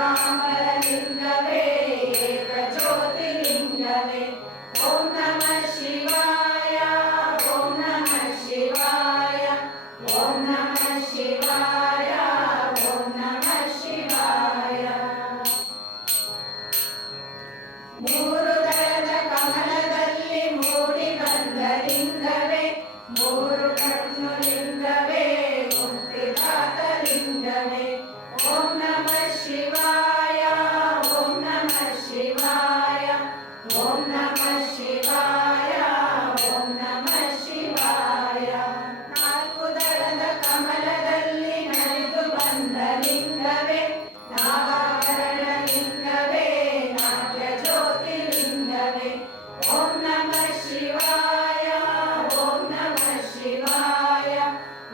വാമലിംഗവേ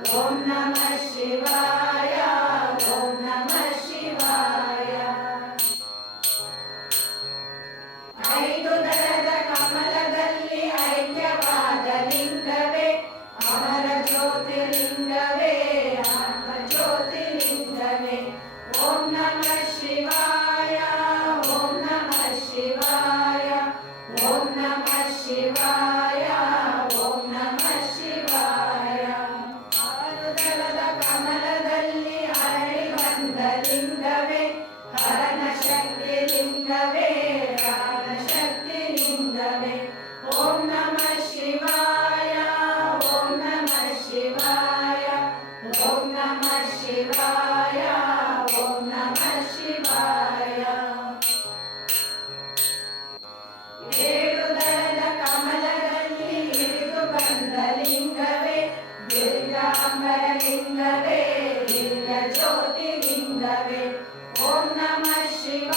Oh, no. ಲಿಂಗವೇ ಲಿಂಗ ಜ್ಯೋತಿಲಿಂಗವೇ ಓಂ ನಮಃ ಶಿವ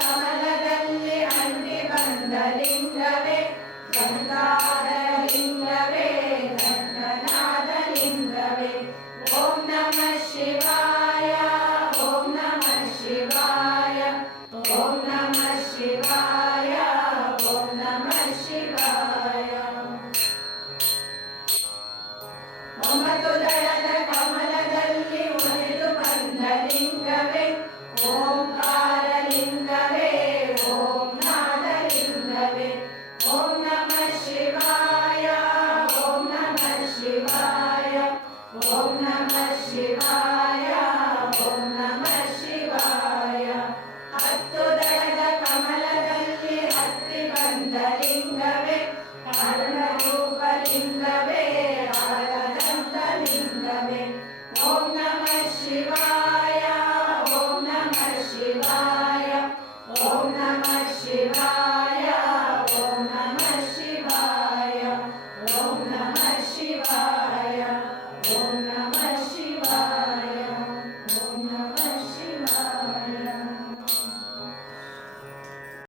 ಕಮಲದಲ್ಲಿ ಅಂಟಿ ಬಂದ ಲಿಂಗವೇ ಗಂಗಾದ ಲಿಂಗವೇ ಗಂಗನಾದ ಲಿಂಗವೇ ಓಂ ನಮ ಶಿವಾಯ ಓಂ ನಮ ಶಿವಾಯ ಓಂ ನಮ ಶಿವಾಯ ಓಂ ನಮ ಶಿವಾಯ ಒಂಬತ್ತು ओम नमः शिवाय ओम नमः शिवाय ಹತ್ತುದಳದ ಕಮಲದಲ್ಲಿ ಹತ್ತಿ ಬಂದ ಲಿಂಗವೇ ಅರುಣರೂಪ ಲಿಂಗವೇ ಆರದಂತ ಲಿಂಗವೇ ಓಂ ನಮಃ